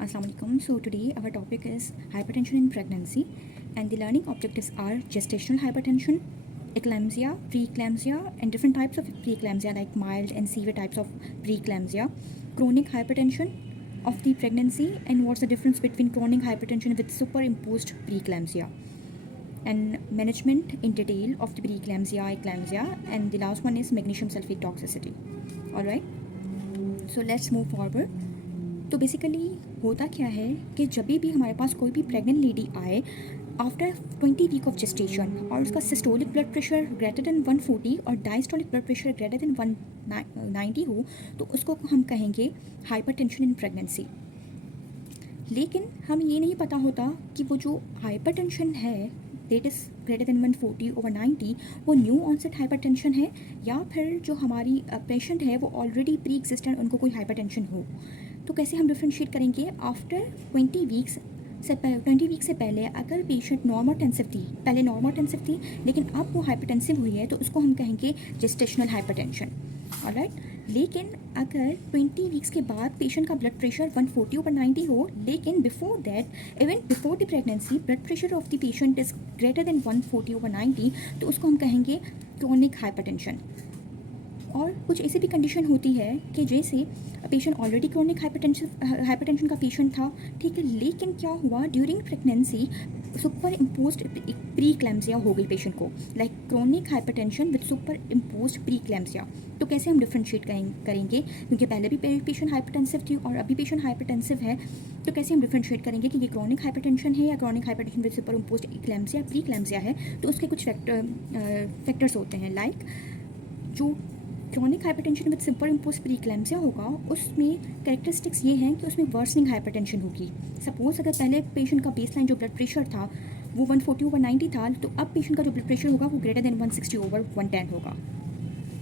Assalamu alaikum. So today our topic is hypertension in pregnancy, and the learning objectives are gestational hypertension, eclampsia, preeclampsia, and different types of preeclampsia like mild and severe types of preeclampsia, chronic hypertension of the pregnancy, and what's the difference between chronic hypertension with superimposed preeclampsia, and management in detail of the preeclampsia, eclampsia, and the last one is magnesium sulfate toxicity. All right. So let's move forward. तो basically होता क्या है कि जब भी हमारे पास कोई भी प्रेग्नेंट लेडी आए आफ्टर 20 वीक ऑफ जेस्टेशन और उसका systolic blood pressure greater than 140 और diastolic blood pressure greater than 190 हो तो उसको हम कहेंगे हाइपरटेंशन इन प्रेगनेंसी। लेकिन हमें ये नहीं पता होता कि वो जो हाइपरटेंशन है that is greater then 140 over 90 वो न्यू ऑनसेट हाइपरटेंशन है या फिर जो हमारी पेशेंट है वो ऑलरेडी प्री एग्जिस्टेंट उनको कोई हाइपरटेंशन हो। तो कैसे हम डिफ्रेंशिएट करेंगे आफ्टर 20 वीक्स से 20 वीक से पहले अगर पेशेंट नॉर्मोटेंसिव थी, पहले नॉर्मोटेंसिव थी लेकिन अब वो हाइपरटेंसिव हुई है तो उसको हम कहेंगे जेस्टेशनल हाइपरटेंशन। ऑलराइट। लेकिन अगर 20 वीक्स के बाद पेशेंट का ब्लड प्रेशर 140 ओवर 90 हो लेकिन before that even before the pregnancy blood pressure of the patient is greater than 140 over 90 तो उसको हम कहेंगे क्रोनिक हाइपरटेंशन। और कुछ ऐसी भी कंडीशन होती है कि जैसे पेशेंट ऑलरेडी क्रोनिक हाइपरटेंशन का पेशेंट था, ठीक है, लेकिन क्या हुआ during pregnancy super imposed pre eclampsia हो गई पेशेंट को, like chronic hypertension with super imposed pre eclampsia. तो कैसे हम डिफ्रेंशिएट करेंगे क्योंकि पहले भी पेशेंट हाइपरटेंसिव थी और अभी पेशेंट हाइपरटेंसिव है, तो कैसे हम डिफ्रेंशिएट करेंगे कि ये क्रोनिक हाइपरटेंशन है या chronic hypertension with super imposed eclampsia pre eclampsia है। तो उसके कुछ फैक्टर्स होते हैं, लाइक जो chronic hypertension with super impose preeclampsia होगा उसमें कैरेक्टरिस्टिक्स ये हैं कि उसमें वर्सनिंग हाइपरटेंशन होगी। सपोज अगर पहले पेशेंट का बेसलाइन जो ब्लड प्रेशर था वो 140 ओवर 90 था तो अब पेशेंट का जो ब्लड प्रेशर होगा वो ग्रेटर देन 160 ओवर 110 होगा,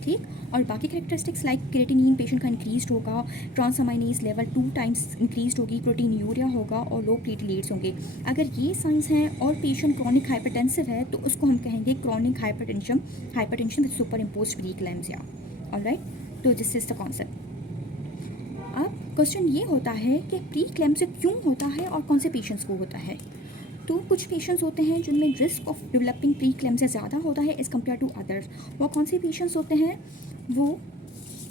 ठीक। और बाकी कैरेक्टरिस्टिक्स लाइक क्रिएटिनिन पेशेंट का इंक्रीज होगा, ट्रांसअमाइनेज लेवल 2 टाइम्स इंक्रीज होगी, प्रोटीन यूरिया होगा और लो प्लेटलेट्स होंगे। अगर ये साइंस हैं और पेशेंट क्रोनिक हाइपरटेंसिव है तो उसको हम कहेंगे chronic hypertension with super impose pre-eclampsia. Alright. तो दिस इज द कॉन्सेप्ट। अब क्वेश्चन ये होता है कि प्री क्लैम्सिया क्यों होता है और कौन से पेशेंट्स को होता है। तो कुछ पेशेंट्स होते हैं जिनमें रिस्क ऑफ डेवलपिंग प्री क्लैम्सिया ज़्यादा होता है एज़ कम्पेयर टू अदर्स। वो कौन से पेशेंट्स होते हैं, वो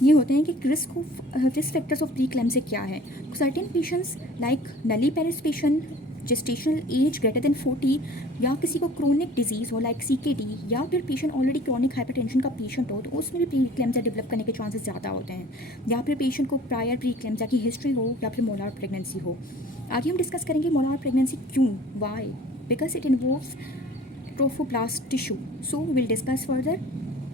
ये होते हैं कि रिस्क फैक्टर्स ऑफ प्री क्लैम्सिया क्या है। सर्टेन पेशेंट्स लाइक नली Paris patient, gestational age greater than 40 या किसी को क्रोनिक डिजीज़ हो लाइक CKD या फिर पेशेंट ऑलरेडी क्रोनिक हाइपरटेंशन का पेशेंट हो तो उसमें भी प्री क्लैम्सिया डेवलप करने के चांसेस ज़्यादा होते हैं, या फिर पेशेंट को प्रायर प्री क्लैम्सिया की हिस्ट्री हो या फिर मोलार प्रेगनेंसी हो। आगे हम डिस्कस करेंगे मोलार प्रेगनेंसी क्यों, why, because it involves trophoblast tissue. So will discuss further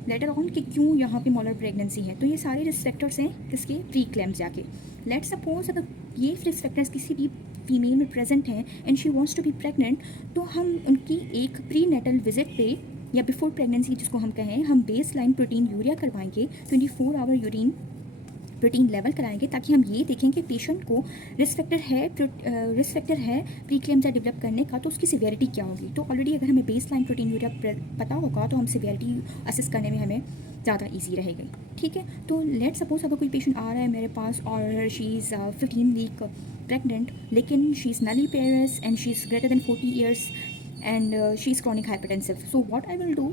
later on कि क्यों यहाँ पे मोलर प्रेगनेंसी है। तो ये सारे रिस्क फैक्टर्स हैं किसके, प्री क्लैम्सिया के। लेट्स सपोज अगर ये रिस्क फैक्टर्स किसी भी फीमेल में प्रेजेंट हैं and she wants to be pregnant तो हम उनकी एक प्री नेटल विजिट पे या बिफोर प्रेगनेंसी जिसको हम कहें हम बेस लाइन प्रोटीन यूरिया करवाएंगे, 24 आवर यूरिन प्रोटीन लेवल कराएंगे ताकि हम ये देखें कि पेशेंट को रिस्क फैक्टर है प्री क्लैम्सिया डेवलप करने का तो उसकी सिवियरिटी क्या होगी। तो ऑलरेडी अगर हमें बेस लाइन प्रोटीन यूरिया पता होगा तो हम सिवियरिटी असेस करने में हमें ज़्यादा ईजी रहेगी, ठीक है। तो लेट सपोज अगर कोई पेशेंट आ रहा है मेरे पास और शी इज़ 15 वीक प्रेग्नेंट लेकिन she is nulliparous and she is greater than 40 years and she is chronic hypertensive. So what I will do,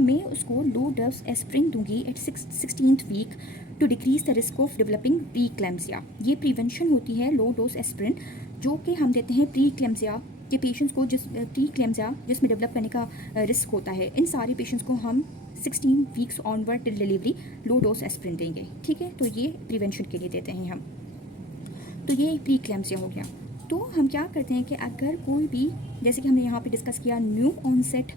मैं उसको लो डोज एस्प्रिन दूंगी at 16th week to decrease the risk of developing pre eclampsia. ये prevention होती है लो dose aspirin जो कि हम देते हैं प्री क्लैम्सिया के पेशेंट्स को, प्री क्लैम्सिया जिसमें डेवलप करने का रिस्क होता है। इन सारे पेशेंट्स को हम 16 वीक्स ऑनवर्ड टिल डिलीवरी लो डोज एस्प्रिन देंगे, ठीक है। तो ये प्रिवेंशन के लिए देते हैं हम। तो ये प्री क्लैम्सिया हो गया। तो हम क्या करते हैं कि अगर कोई भी, जैसे कि हमने यहाँ पे डिस्कस किया, न्यू ऑनसेट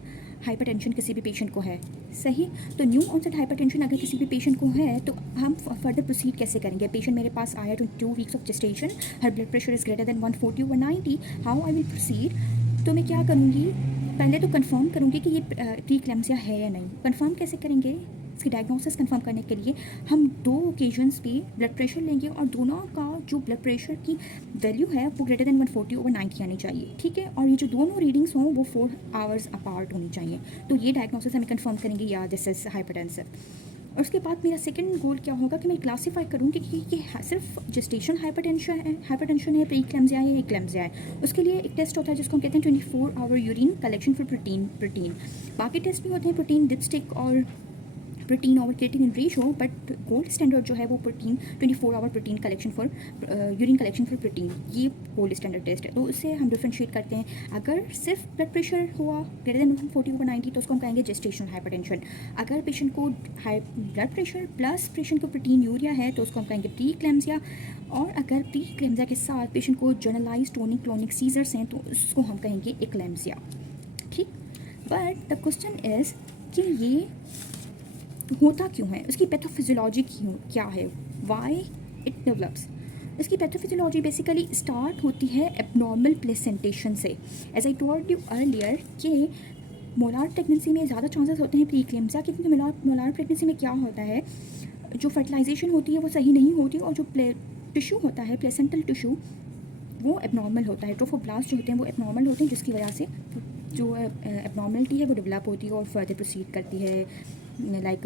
हाइपरटेंशन किसी भी पेशेंट को है, सही। तो न्यू ऑनसेट हाइपरटेंशन अगर किसी भी पेशेंट को है तो हम फर्दर प्रोसीड कैसे करेंगे। पेशेंट मेरे पास आया 22 weeks of gestation, her blood pressure is greater then 140 over 90, how I will proceed. तो मैं क्या करूँगी, पहले तो कंफर्म करूँगी कि ये प्री क्लैम्सिया है या नहीं। कंफर्म कैसे करेंगे, इसकी डायग्नोसिस कंफर्म करने के लिए हम 2 ओकेजन्स पे ब्लड प्रेशर लेंगे और दोनों का जो ब्लड प्रेशर की वैल्यू है वो ग्रेटर देन 140 ओवर 90 आनी चाहिए, ठीक है। और ये जो दोनों रीडिंग्स हों वो 4 आवर्स अपार्ट होनी चाहिए। तो ये डायग्नोसिस हमें कंफर्म करेंगे या दिस इज हाइपरटेंसिव। और उसके बाद मेरा सेकंड गोल क्या होगा कि मैं क्लासीफाई करूँगी कि ये सिर्फ जेस्टेशनल हाइपरटेंशन है, प्री क्लैम्सिया है या एक्लैम्सिया है। उसके लिए एक टेस्ट होता है जिसको हम कहते हैं 24 hour urine collection for protein. बाकी टेस्ट भी होते हैं प्रोटीन डिपस्टिक और प्रोटीन और creatinine ratio, but gold standard जो है वो protein 24 hour protein collection for urine collection for protein, ये गोल्ड स्टैंडर्ड टेस्ट है। तो उससे हम डिफ्रेंशिएट करते हैं। अगर सिर्फ ब्लड प्रेशर हुआ ग्रेटर देन 40/90 तो उसको हम कहेंगे जेस्टेशनल हाइपरटेंशन। अगर पेशेंट को high blood pressure plus patient को प्रोटीन यूरिया है तो उसको हम कहेंगे प्री क्लैम्सिया। और अगर प्री क्लैम्सिया के साथ पेशेंट को जनरलाइज टोनिक क्लोनिक सीजर्स हैं तो उसको हम कहेंगे एक्लैम्सिया। ठीक, बट द क्वेश्चन इज़ कि ये होता क्यों है, उसकी पैथोफिजियोलॉजी क्या है, वाई इट डेवलप्स। इसकी पैथोफिजियोलॉजी बेसिकली स्टार्ट होती है एबनॉर्मल प्लेसेंटेशन से। As I told you earlier कि मोलार प्रेगनेंसी में ज़्यादा चांसेस होते हैं प्री क्लैम्सिया के, क्योंकि मोलार प्रेगनेंसी में क्या होता है, जो फर्टिलाइजेशन होती है वो सही नहीं होती और जो टिश्यू होता है प्लेसेंटल टिश्यू वो एबनॉर्मल होता है। ट्रोफोब्लास्ट जो होते हैं वो एबनॉर्मल होते हैं, जिसकी वजह से जो एबनॉर्मलिटी है वो डेवलप होती है और फर्दर प्रोसीड करती है लाइक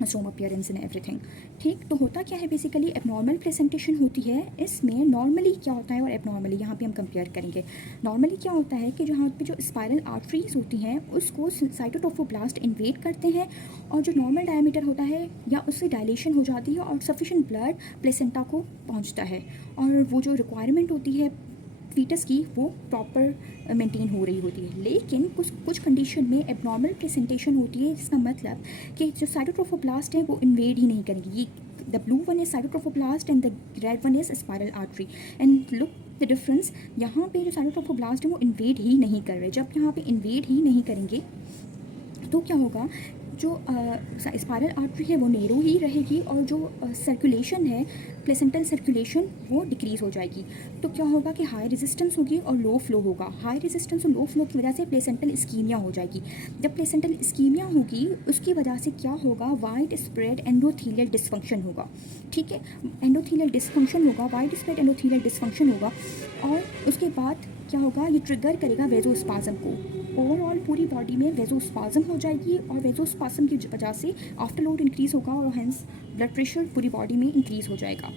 स्टोम अपीयरेंस एंड एवरीथिंग। ठीक, तो होता क्या है बेसिकली एबनॉर्मल प्रेजेंटेशन होती है। इसमें नॉर्मली क्या होता है और एबनॉर्मली यहाँ पे हम कंपेयर करेंगे। नॉर्मली क्या होता है कि जहाँ पे जो स्पाइरल आर्टरीज होती हैं उसको साइटोट्रोफोब्लास्ट इन्वेड करते हैं और जो नॉर्मल डायमीटर होता है या उससे डायलेशन हो जाती है और सफिशिएंट ब्लड प्लेसेंटा को पहुँचता है और वो जो रिक्वायरमेंट होती है फीटस की वो प्रॉपर मेंटेन हो रही होती है। लेकिन कुछ कंडीशन में एबनॉर्मल प्रेजेंटेशन होती है, जिसका मतलब कि जो साइटोट्रोफोब्लास्ट है वो इन्वेड ही नहीं करेंगे। ये the blue one is cytotrophoblast and the red one is spiral artery. And look the difference, यहाँ पे जो साइटोट्रोफोब्लास्ट है वो इन्वेड ही नहीं कर रहे। जब यहाँ पे इन्वेड ही नहीं करेंगे तो क्या होगा, जो स्पाइरल आर्टरी है वो नैरो ही रहेगी और जो सर्कुलेशन है प्लेसेंटल सर्कुलेशन वो डिक्रीज़ हो जाएगी। तो क्या होगा कि हाई रेजिस्टेंस होगी और लो फ्लो होगा। हाई रेजिस्टेंस और लो फ्लो की वजह से प्लेसेंटल इस्कीमिया हो जाएगी। जब प्लेसेंटल इस्कीमिया होगी उसकी वजह से क्या होगा, वाइड स्प्रेड एंडोथीलियल डिसफंक्शन होगा। ठीक है, एंडोथीलियल डिसफंक्शन होगा, वाइड स्प्रेड एंडोथीलियल डिसफंक्शन होगा और उसके बाद क्या होगा, ये ट्रिगर करेगा वेजोस्पाज्म को। ओवरऑल पूरी बॉडी में वेजोस्पाज्म हो जाएगी और वेजोस्पाज्म की वजह से आफ्टर लोड इंक्रीज़ होगा और हेंस ब्लड प्रेशर पूरी बॉडी में इंक्रीज़ हो जाएगा।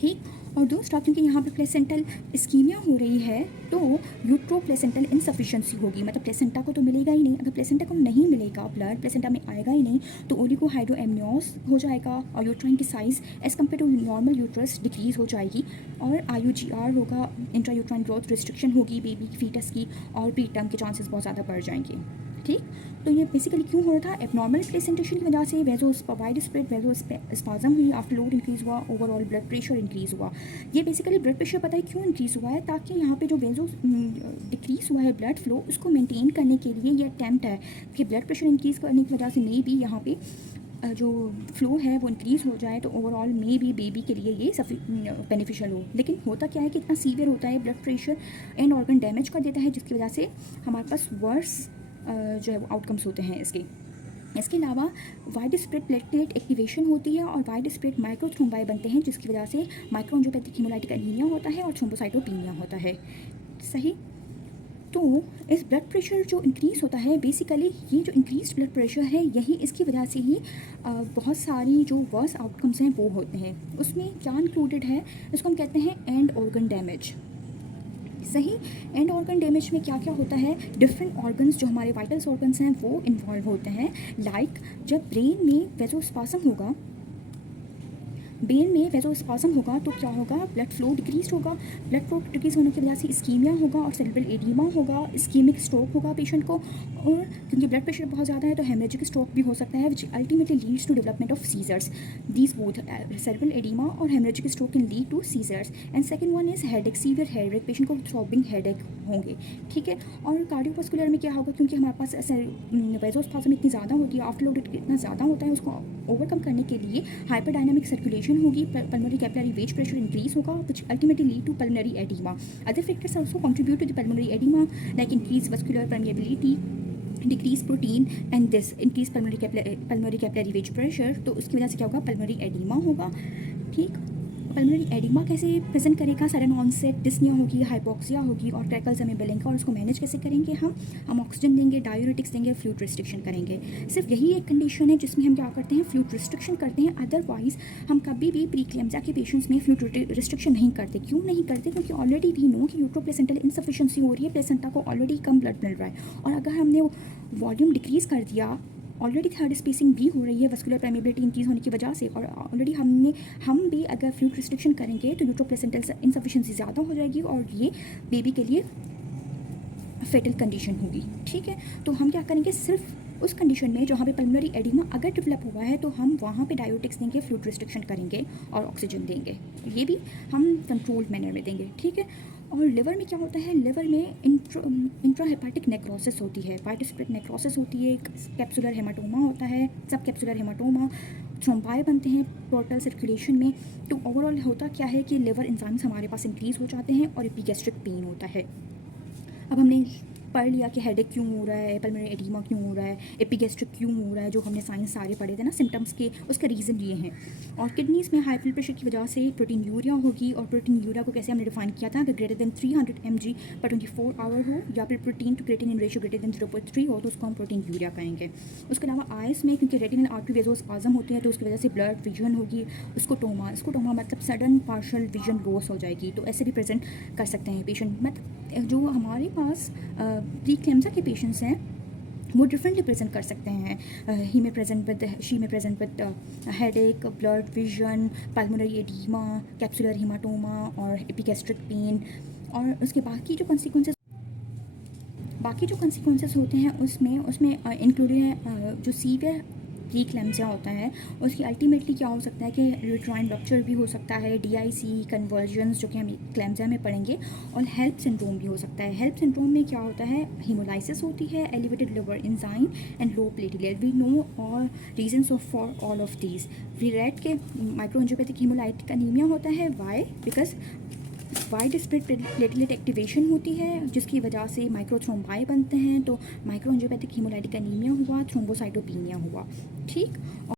ठीक, और दूसरा क्योंकि यहाँ पे प्लेसेंटल इस्कीमिया हो रही है तो यूट्रो प्लेसेंटल इनसफिशिएंसी होगी, मतलब प्लेसेंटा को तो मिलेगा ही नहीं। अगर प्लेसेंटा को नहीं मिलेगा, ब्लड प्लेसेंटा में आएगा ही नहीं तो ओलिगोहाइड्रोएमनियोस हो जाएगा और यूट्राइन की size as compare to normal uterus decrease हो जाएगी और IUGR होगा, इंट्रा यूट्राइन ग्रोथ रिस्ट्रिक्शन होगी बेबी फीटस की और प्री टर्म के चांसेस बहुत ज़्यादा बढ़ जाएंगे। ठीक, तो ये बेसिकली क्यों हो रहा था, एबनॉर्मल प्लेसेंटेशन की वजह से वाइड स्प्रेड वेजोस्पाज्म हुई, आफ्टर लोड इंक्रीज़ हुआ, ओवरऑल ब्लड प्रेशर इंक्रीज़ हुआ। ये बेसिकली ब्लड प्रेशर पता है क्यों इंक्रीज़ हुआ है, ताकि यहाँ पे जो डिक्रीज़ हुआ है ब्लड फ्लो उसको मेंटेन करने के लिए ये अटैम्प्ट है कि ब्लड प्रेशर इंक्रीज़ करने की वजह से मे भी यहाँ पे जो फ्लो है वो इंक्रीज़ हो जाए तो ओवरऑल मे भी बेबी के लिए ये बेनिफिशियल हो। लेकिन होता क्या है कि इतना सीवियर होता है blood pressure and organ damage कर देता है, जिसकी वजह से हमारे पास वर्स जो है वो आउटकम्स होते हैं इसके अलावा वाइड स्प्रेड प्लेटलेट एक्टिवेशन होती है और वाइड स्प्रेड माइक्रोथ्रोम्बाई बनते हैं, जिसकी वजह से माइक्रोएंजियोपैथिक हीमोलाइटिक एनीमिया होता है और थ्रोम्बोसाइटोपेनिया होता है। सही, तो इस ब्लड प्रेशर जो इंक्रीज़ होता है बेसिकली ये जो इंक्रीज ब्लड प्रेशर है यही इसकी वजह से ही बहुत सारी जो वर्स आउटकम्स हैं वो होते हैं। उसमें क्या इंक्लूडेड है, इसको हम कहते हैं एंड ऑर्गन डैमेज। सही, एंड ऑर्गन डैमेज में क्या क्या होता है, डिफरेंट ऑर्गन्स जो हमारे वाइटल्स ऑर्गन्स हैं वो इन्वॉल्व होते हैं। लाइक जब ब्रेन में वेजोस्पाज्म होगा तो क्या होगा, ब्लड फ्लो डिक्रीज होगा। ब्लड फ्लो डिक्रीज होने की वजह से इस्कीमिया होगा और सेरेब्रल एडीमा होगा, इस्कीमिक स्ट्रोक होगा पेशेंट को। और क्योंकि ब्लड प्रेशर बहुत ज़्यादा है तो हेमरेजिक स्ट्रोक भी हो सकता है, which ultimately leads to development of seizures. These both cerebral oedema और haemorrhagic stroke can lead to seizures. And second one is headache, severe headache, patient को थ्रॉबिंग हेडेक होंगे। ठीक है, और कार्डियोवास्कुलर में क्या होगा, क्योंकि हमारे पास वेजोस्पाज्म इतनी ज़्यादा होती है, आफ्टर लोड इतना ज़्यादा होता है, उसको ओवरकम करने के लिए हाइपरडायनामिक सर्कुलेशन होगी, pulmonary capillary wedge pressure increase होगा, which ultimately lead to pulmonary edema. Other factors also contribute to the pulmonary edema like increased vascular permeability, decreased protein and this increased pulmonary capillary wedge pressure। तो उसकी वजह से क्या होगा, pulmonary edema होगा। ठीक, pulmonary oedema कैसे present करेगा, सडन ऑनसेट डिस्निया होगी, हाइपोक्सिया होगी और क्रैकल्स हमें मिलेंगे। और उसको मैनेज कैसे करेंगे, हम ऑक्सीजन देंगे, डायूरेटिक्स देंगे, फ्लूइड रिस्ट्रिक्शन करेंगे। सिर्फ यही एक कंडीशन है जिसमें हम क्या करते हैं, फ्लूइड रिस्ट्रिक्शन करते हैं। अदरवाइज हम कभी भी प्रीक्लेम्सिया के पेशेंट्स में फ्लूइड रिस्ट्रिक्शन नहीं करते। क्यों नहीं करते, क्योंकि ऑलरेडी वी नो कि यूट्रोप्लेसेंटल इनसफिशिएंसी हो रही है, प्लेसेंटा को ऑलरेडी कम ब्लड मिल रहा है। और अगर हमने वॉल्यूम डिक्रीज़ कर दिया, ऑलरेडी थर्ड स्पेसिंग भी हो रही है वस्कुलर परमेबिलिटी इंक्रीज होने की वजह से, और ऑलरेडी हम भी अगर फ्लूइड रिस्ट्रिक्शन करेंगे तो यूट्रोप्लेसेंटल इनसफिशिएंसी ज़्यादा हो जाएगी और ये बेबी के लिए फेटल कंडीशन होगी। ठीक है, तो हम क्या करेंगे, सिर्फ उस कंडीशन में जहाँ पे पल्मोनरी एडिमा अगर डेवलप हुआ है तो हम वहाँ पे डायोटिक्स देंगे, फ्लूइड रिस्ट्रिक्शन करेंगे और ऑक्सीजन देंगे। ये भी हम कंट्रोल्ड मैनर में देंगे। ठीक है, और लिवर में क्या होता है, लिवर में इंट्राहेपेटिक नेक्रोसिस होती है, वाइडस्प्रेड नेक्रोसिस होती है, कैप्सुलर हेमाटोमा होता है, सब कैप्सुलर हेमाटोमा, थ्रोम्बाई बनते हैं पोर्टल सर्कुलेशन में। तो ओवरऑल होता क्या है कि लिवर एंजाइम्स हमारे पास इंक्रीज़ हो जाते हैं और एपिगैस्ट्रिक पेन होता है। अब हमने पढ़ लिया कि हेडेक क्यों हो रहा है, पल्मोनरी एडिमा क्यों हो रहा है, एपिगैस्ट्रिक क्यों हो रहा है, जो हमने साइंस सारे पढ़े थे ना सिम्टम्स के, उसका रीज़न ये हैं। और किडनीज़ में हाई ब्लड प्रेशर की वजह से प्रोटीन यूरिया होगी, और प्रोटीन यूरिया को कैसे हमने डिफाइन किया था, अगर ग्रेटर देन 300 mg पर 24 आवर हो, या फिर protein to creatinine ratio greater than 0.3 हो तो उसको हम प्रोटीन यूरिया कहेंगे। उसके अलावा आइस में क्योंकि रेटिनल आर्टरी वेसोस्पाज़म होते हैं तो उसकी वजह से ब्लड विजन होगी, उसको टोमा मतलब सडन पार्शल विजन लॉस हो जाएगी। तो ऐसे भी प्रेजेंट कर सकते हैं पेशेंट। मतलब जो हमारे पास प्रीक्लेम्सिया के पेशेंट्स हैं वो डिफरेंटली प्रेजेंट कर सकते हैं। शी में present with headache, blood vision, pulmonary oedema, capsular haematoma और एपिगैस्ट्रिक पेन। और उसके बाकी जो कॉन्सिक्वेंसेस होते हैं उसमें इंक्लूडेड है जो सीवियर प्रीक्लेम्सिया होता है, उसकी अल्टीमेटली क्या हो सकता है कि यूट्राइन रप्चर भी हो सकता है, DIC कन्वर्जन्स जो कि हम क्लेम्सिया में पढ़ेंगे, और हेल्प सिंड्रोम भी हो सकता है। हेल्प सिंड्रोम में क्या होता है, हीमोलाइसिस होती है, elevated liver enzyme and low platelet. We know all reasons for all of these. We read के माइक्रोएंजियोपैथिक हीमोलाइटिक अनीमिया होता है, why because wide spread platelet activation होती है जिसकी वजह से माइक्रोथ्रोम्बाई बनते हैं। तो माइक्रोएंजियोपैथिक हीमोलाइटिक अनीमिया हुआ, थ्रोम्बोसाइटोपिनिया हुआ। ठीक।